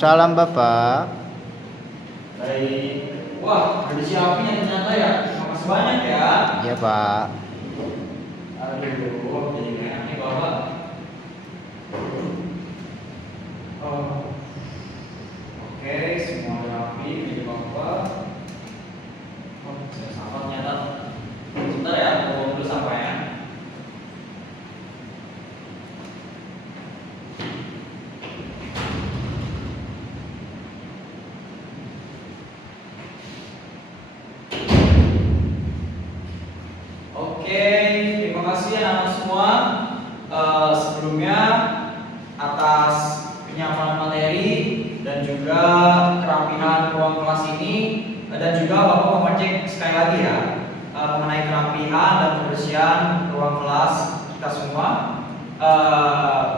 Waalaikumsalam Bapak. Baik. Wah, udah disiapin ya ternyata ya. Makasih banyak ya. Iya Pak. Aduh, jadi enak nih Bapak. Oh. Oke, semua udah rapi jadi Bapak. Oh, saya salah ternyata. Sebentar ya, tunggu dulu sampainya. Oke, terima kasih anak-anak semua. Sebelumnya atas penyiapan materi dan juga kerapihan ruang kelas ini, dan juga Bapak mau ngecek sekali lagi ya mengenai kerapihan dan kebersihan ruang kelas kita semua.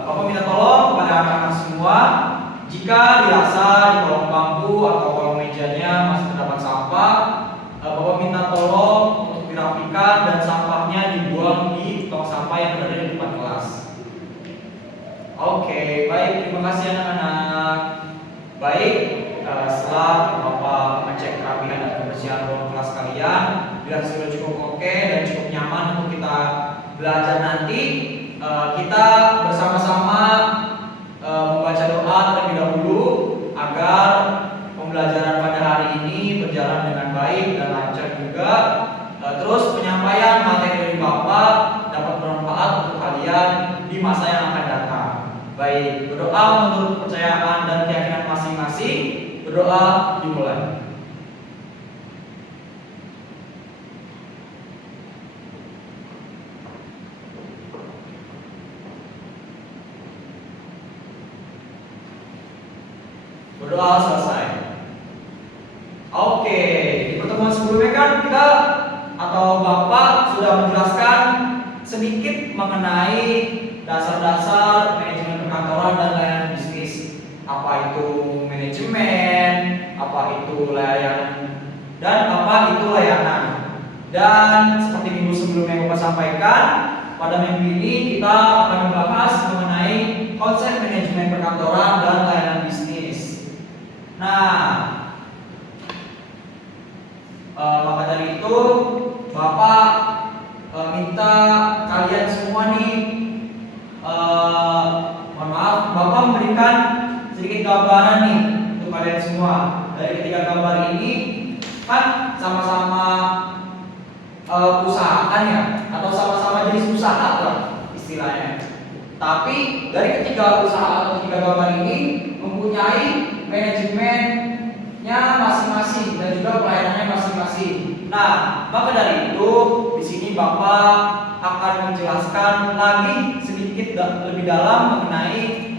Bapak minta tolong kepada anak-anak semua, jika dirasa di kolong bangku atau kolong mejanya masih terdapat sampah, Bapak minta tolong untuk dirapikan dan sampahnya dibuang di tong sampah yang berada di depan kelas. Oke, baik, terima kasih anak-anak. Baik, setelah Bapak mengecek kerapihan dan kebersihan ruang kelas kalian, bila sudah cukup oke dan cukup nyaman untuk kita belajar nanti, kita bersama-sama membaca doa terlebih dahulu agar pembelajaran pada hari ini berjalan dengan baik dan lancar juga. Terus penyampaian materi dari Bapak dapat bermanfaat untuk kalian di masa yang akan datang. Baik, berdoa menurut kepercayaan dan keyakinan masing-masing. Berdoa dimulai. Berdoa selesai. Oke, di pertemuan sebelumnya kan kita atau Bapak sudah menjelaskan sedikit mengenai dasar-dasar manajemen perkantoran dan layanan bisnis. Apa itu manajemen, apa itu layanan, dan apa itu layanan. Dan seperti minggu sebelumnya Bapak sampaikan, pada minggu ini kita akan membahas mengenai konsep manajemen perkantoran dan layanan bisnis. Nah, maka dari itu Bapak minta kalian semua nih, mohon maaf, Bapak memberikan sedikit gambaran nih untuk kalian semua. Dari ketiga gambar ini kan sama-sama perusahaan ya, atau sama-sama jenis usaha lah istilahnya. Tapi dari ketiga usaha atau ketiga gambar ini mempunyai manajemennya masing-masing dan juga pelayanannya masing-masing. Nah, maka dari itu di sini Bapak akan menjelaskan lagi sedikit lebih dalam mengenai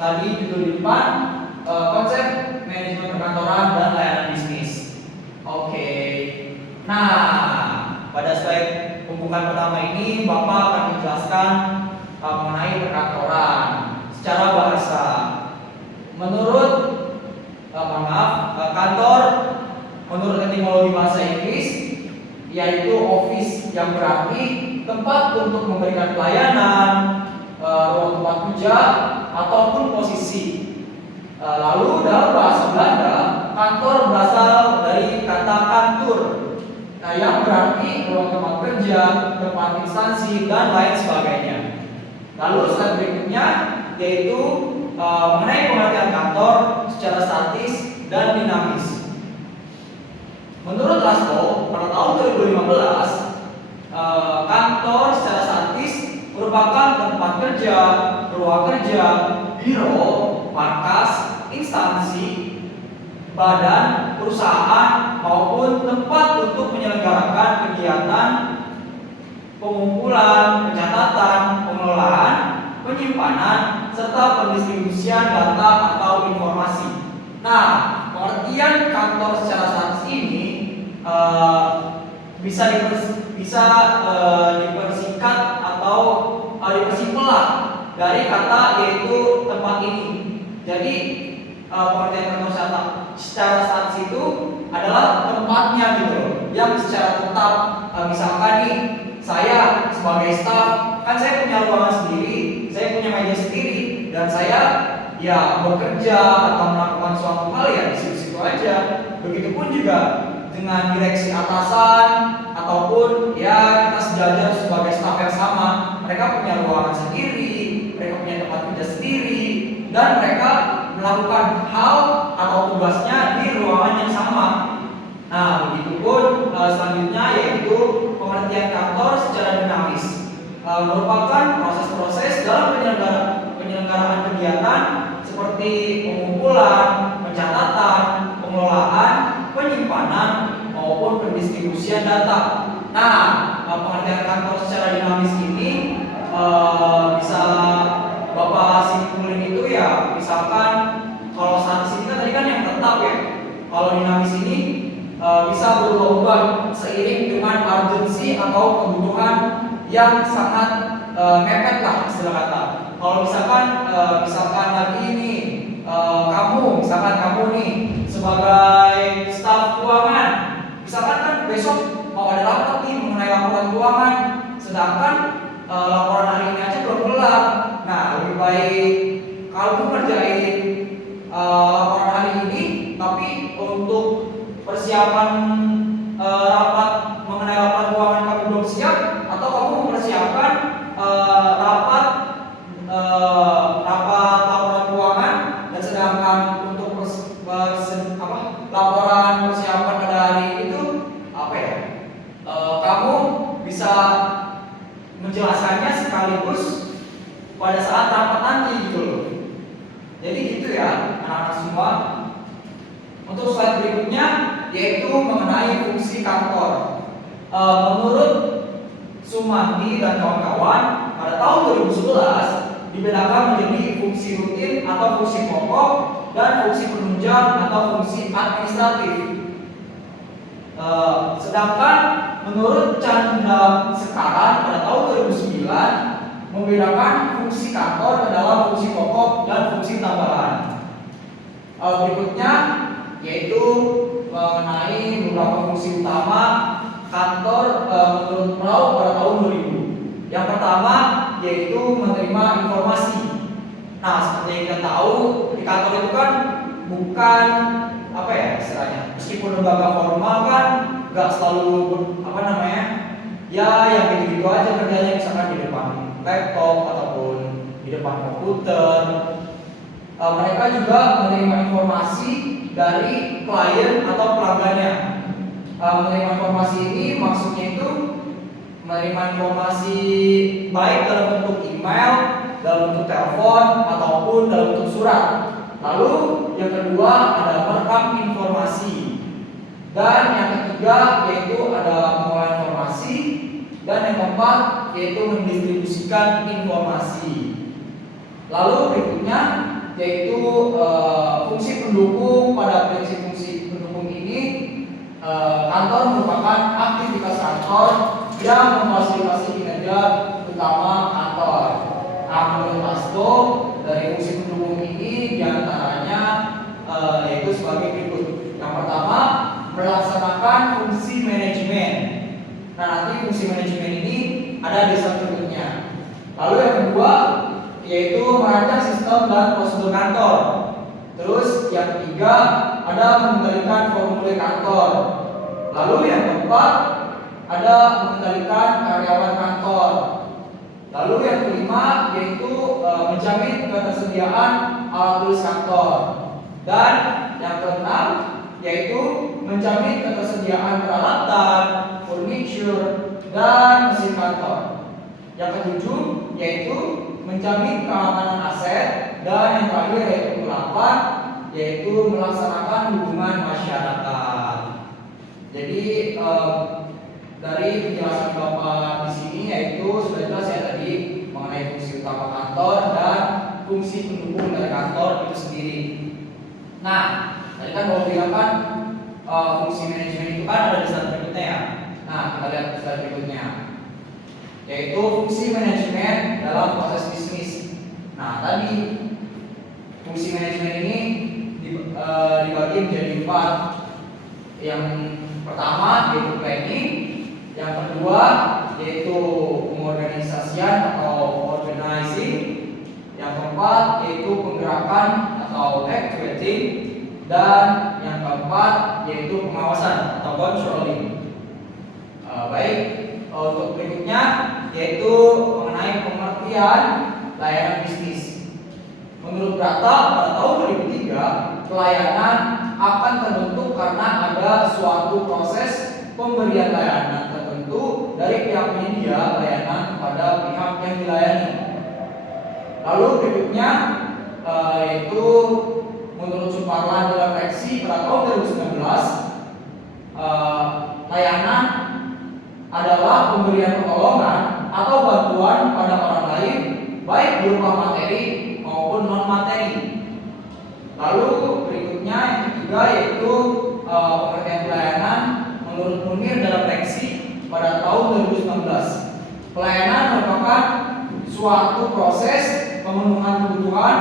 tadi judul di depan, konsep manajemen perkantoran dan layanan bisnis. Oke. Nah, pada slide pembukaan pertama ini Bapak akan menjelaskan mengenai perkantoran secara bahasa. Menurut kantor, menurut etimologi bahasa Inggris, yaitu office yang berarti tempat untuk memberikan pelayanan, ruang tempat kerja ataupun posisi. Lalu dalam bahasa Belanda, kantor berasal dari kata kantor, yang berarti ruang tempat kerja, tempat instansi dan lain sebagainya. Lalu slide berikutnya yaitu mengenai pengertian kantor secara statis dan dinamis. Menurut Laszlo, pada tahun 2015, kantor secara statis merupakan tempat kerja, ruang kerja, biro, markas, instansi, badan, perusahaan, maupun tempat untuk menyelenggarakan kegiatan pengumpulan, pencatatan, pengelolaan, penyimpanan, serta pendistribusian data atau informasi. Nah, pengertian kantor secara statis ini bisa dipersingkat atau dipersimpelkan dari kata yaitu tempat ini. Jadi pengertian kantor secara statis itu adalah tempatnya gitu loh, yang secara tetap. Misalkan nih, saya sebagai staf kan saya punya ruangan sendiri, saya punya meja sendiri, dan saya ya bekerja atau melakukan suatu hal ya di situ-situ aja. Begitupun juga dengan direksi atasan ataupun ya kita sejajar sebagai staf yang sama. Mereka punya ruangan sendiri, mereka punya tempat kerja sendiri, dan mereka melakukan hal atau tugasnya di ruangan yang sama. Nah, begitupun selanjutnya yaitu pengertian kantor secara dinamis. Merupakan proses-proses dalam penyelenggaraan kegiatan seperti pengumpulan, pencatatan, pengelolaan, penyimpanan maupun pendistribusian data. Nah, pengertian kantor secara dinamis ini bisa Bapak simpulin itu ya, misalkan kalau statis ini kan tadi kan yang tetap ya. Kalau dinamis ini bisa berubah-ubah seiring dengan urgensi atau kebutuhan yang sangat mepet lah istilah kata. Kalau misalkan lagi ini misalkan kamu nih sebagai staf keuangan, misalkan kan besok mau ada rapat nih mengenai laporan keuangan, sedangkan laporan hari ini aja belum kelar. Nah, lebih baik kamu ngerjain laporan hari ini, tapi untuk persiapan rapat mengenai laporan keuangan kamu belum siap, atau kamu mempersiapkan rapat laporan keuangan, dan sedangkan untuk laporan persiapan pada hari itu kamu bisa menjelaskannya sekaligus pada saat rapat nanti gitu loh. Jadi gitu ya anak-anak semua. Untuk slide berikutnya yaitu mengenai fungsi kantor. Menurut Sumandi dan kawan-kawan, pada tahun 2011 dibedakan menjadi fungsi rutin atau fungsi pokok dan fungsi penunjang atau fungsi administratif. Sedangkan menurut Chandra sekarang pada tahun 2009 membedakan fungsi kantor ke dalam fungsi pokok dan fungsi tambahan. Berikutnya yaitu mengenai beberapa fungsi utama kantor menurut Prau pada tahun 2000. Yang pertama yaitu menerima informasi. Nah, seperti yang kita tahu di kantor itu kan bukan istilahnya, meskipun lembaga formal kan nggak selalu ya yang gitu-gitu aja kerjanya, misalkan di depan laptop ataupun di depan komputer. Mereka juga menerima informasi dari klien atau pelanggannya. Menerima informasi ini maksudnya itu menerima informasi baik dalam bentuk email, dalam bentuk telepon, ataupun dalam bentuk surat. Lalu yang kedua ada merekam informasi, dan yang ketiga yaitu ada mengolah informasi, dan yang keempat yaitu mendistribusikan informasi. Lalu berikutnya yaitu fungsi pendukung. Pada prinsip fungsi pendukung ini, kantor merupakan aktivitas kantor yang memfasilitasi kinerja utama kantor. Menurut Hasto, dari fungsi pendukung ini diantaranya yaitu sebagai berikut. Yang pertama, melaksanakan fungsi manajemen. Nah, nanti fungsi manajemen ini ada di slide berikutnya. Lalu yang kedua yaitu merancang sistem dan prosedur kantor. Terus yang ketiga ada mengendalikan formulir kantor. Lalu yang keempat ada mengendalikan karyawan kantor. Lalu yang kelima yaitu menjamin ketersediaan alat tulis kantor. Dan yang keenam yaitu menjamin ketersediaan peralatan, furniture, dan mesin kantor. Yang ketujuh yaitu menjamin keamanan aset, dan yang terakhir yaitu ke-8 yaitu melaksanakan hubungan masyarakat. Jadi dari penjelasan Bapak di sini yaitu sudah jelas ya tadi mengenai fungsi utama kantor dan fungsi pendukung dari kantor itu sendiri. Nah, tadi kan Bapak bilang kan fungsi manajemen itu kan ada di slide berikutnya ya. Nah, kita lihat di slide berikutnya, yaitu fungsi manajemen dalam proses bisnis. Nah, tadi fungsi manajemen ini dibagi menjadi 4. Yang pertama yaitu planning, yang kedua yaitu pengorganisasian atau organizing, yang keempat yaitu penggerakan atau activating, dan yang keempat yaitu pengawasan atau controlling. Baik, untuk berikutnya yaitu mengenai pengertian layanan bisnis. Menurut Brata, pada tahun 2003 pelayanan akan terbentuk karena ada suatu proses pemberian layanan tertentu dari pihak penyedia layanan kepada pihak yang dilayani. Lalu berikutnya yaitu menurut Suparlan dalam Reksi pada tahun 2019, layanan adalah pemberian pertolongan atau bantuan pada orang lain baik berupa materi maupun non materi. Lalu berikutnya yang ketiga yaitu pengertian pelayanan menurut Munir dalam Reksi pada tahun 2019. Pelayanan merupakan suatu proses pemenuhan kebutuhan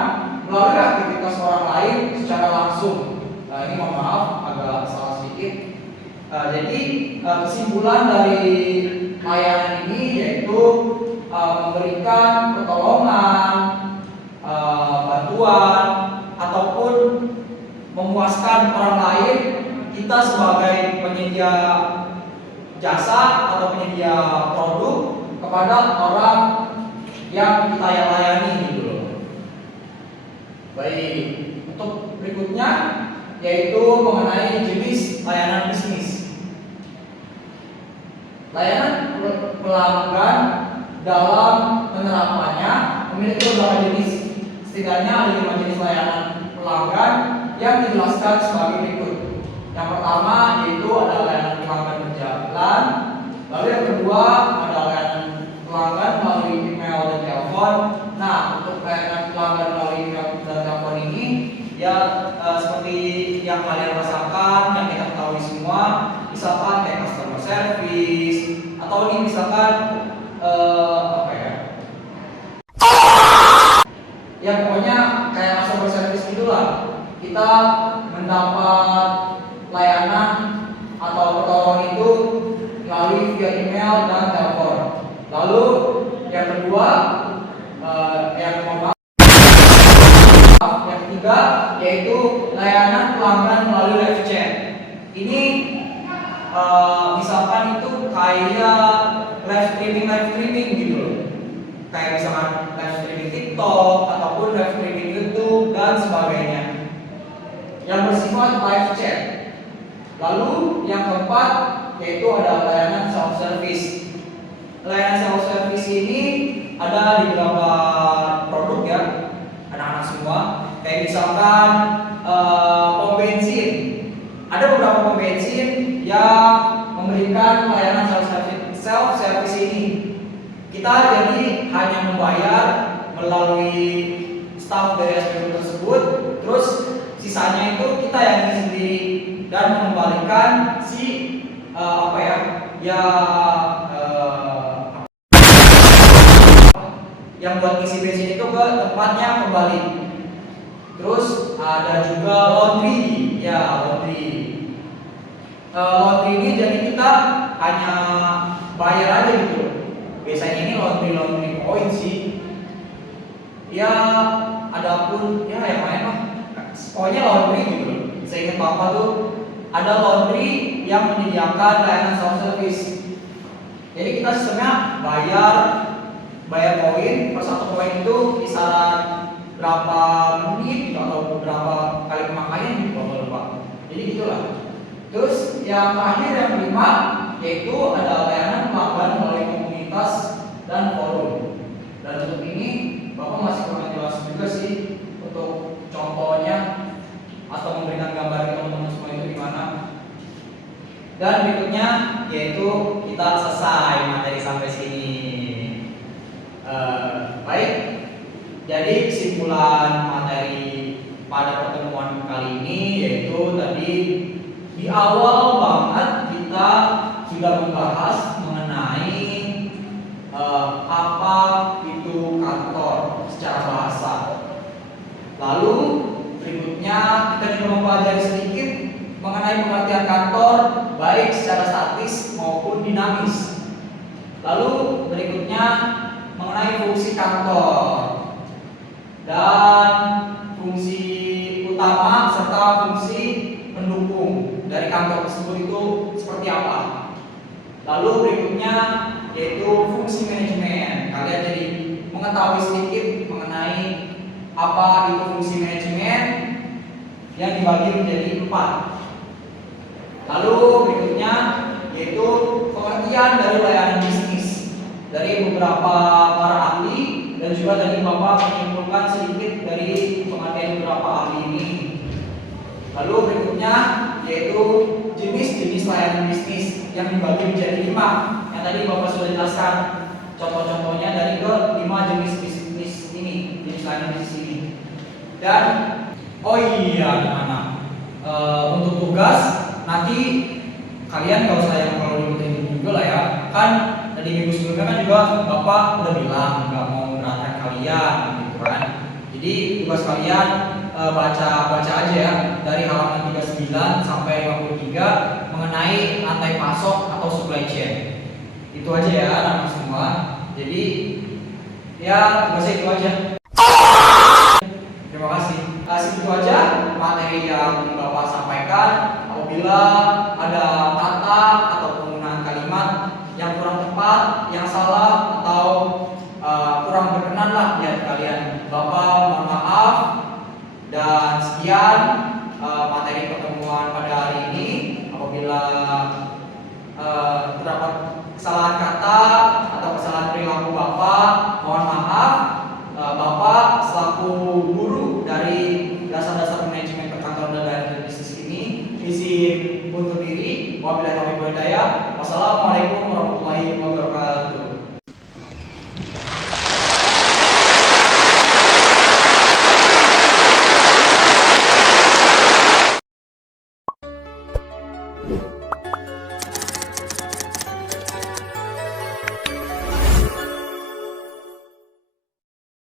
melalui aktivitas orang lain secara langsung. Ini mohon maaf agak salah sedikit. Jadi kesimpulan dari layanan ini yaitu memberikan pertolongan, bantuan, ataupun memuaskan orang lain kita sebagai penyedia jasa atau penyedia produk kepada orang yang kita layani gitu loh. Baik, untuk berikutnya yaitu mengenai jenis layanan bisnis. Layanan pelanggan dalam penerapannya memiliki beberapa jenis. Setidaknya ada 5 jenis layanan pelanggan yang dijelaskan sebagai berikut. Yang pertama yaitu ada layanan pelanggan berjalan. Lalu yang kedua ada layanan pelanggan melalui email dan telepon. Nah, untuk layanan pelanggan melalui email dan telepon ini ya seperti yang kalian rasakan, yang kita ketahui semua, misalkan kayak customer service atau ini misalkan apa ya? Ya pokoknya kayak customer service gitulah. Kita mendapat layanan atau pertolongan itu melalui via email dan telepon. Lalu yang kedua yang ketiga yaitu layanan pelanggan melalui live chat. Ini misalkan itu kayak live streaming gitu loh. Kayak misalkan live streaming TikTok ataupun live streaming YouTube dan sebagainya yang bersifat live chat. Lalu yang keempat yaitu ada layanan self service. Layanan self service ini ada di beberapa produk ya, anak-anak semua. Kayak misalkan pom bensin. Ada beberapa pom bensin yang memberikan layanan self service ini. Kita jadi hanya membayar melalui staff dari SPBU tersebut, terus sisanya itu kita yang isi sendiri dan mengembalikan si yang buat isi bensin itu ke tempatnya kembali. Terus ada juga laundry, laundry ini jadi kita hanya bayar aja gitu. Biasanya ini laundry point sih. Ya adapun ya yang lain mah pokoknya laundry gitu. Saya ingat Bapak tuh ada laundry yang menyediakan layanan self service. Jadi kita sistemnya bayar poin, per satu poin itu kisaran berapa menit gitu, atau berapa kali pemakaian gitu Bapak lupa. Jadi gitulah. Terus yang terakhir yang kelima yaitu ada layanan pelanggan melalui komunitas dan forum. Dan untuk ini Bapak masih kurang jelas juga sih untuk contohnya atau memberikan gambar ke teman-teman semua itu gimana. Dan berikutnya yaitu kita selesai materi sampai sini. Baik, jadi kesimpulan materi pada pertemuan kali ini yaitu tadi di awal banget kita sudah membahas mengenai apa itu kantor secara bahasa. Lalu berikutnya kita juga mempelajari sedikit mengenai pengertian kantor baik secara statis maupun dinamis. Lalu berikutnya mengenai fungsi kantor. dan fungsi utama serta fungsi pendukung dari kantor tersebut itu seperti apa. Lalu berikutnya yaitu fungsi manajemen. Kalian jadi mengetahui sedikit mengenai apa itu fungsi manajemen yang dibagi menjadi 4. Lalu berikutnya yaitu pengertian dari layanan bisnis dari beberapa para ahli, dan juga tadi Bapak menyimpulkan sedikit dari pengertian beberapa ahli ini. Lalu berikutnya yaitu jenis-jenis layanan bisnis yang dibagi menjadi 5. Yang tadi Bapak sudah jelaskan contoh-contohnya dari ke 5 jenis bisnis ini, jenis layanan bisnis ini. Dan oh iya anak-anak, untuk tugas nanti kalian gak usah yang kalau dibutuhin juga lah ya. Kan tadi minggu sebelumnya kan juga Bapak udah bilang gak mau memberatkan kalian gitu kan. Jadi tugas kalian baca aja ya dari halaman 39 sampai 53 mengenai rantai pasok atau supply chain. Itu aja ya anak-anak semua. Jadi ya tugasnya itu aja. Terima kasih. Segitu aja materi yang Bapak sampaikan. Apabila ada kata atau penggunaan kalimat yang kurang tepat, yang salah atau kurang berkenan lah di hati kalian, Bapak mohon maaf. Dan sekian materi pertemuan pada hari ini. Apabila terdapat kesalahan kata atau kesalahan perilaku Bapak, mohon maaf. Bapak selaku guru dari dasar-dasar manajemen perkantoran dan layanan bisnis ini izin undur diri. Wabillahi taufiq wal hidayah. Wassalamualaikum warahmatullahi wabarakatuh.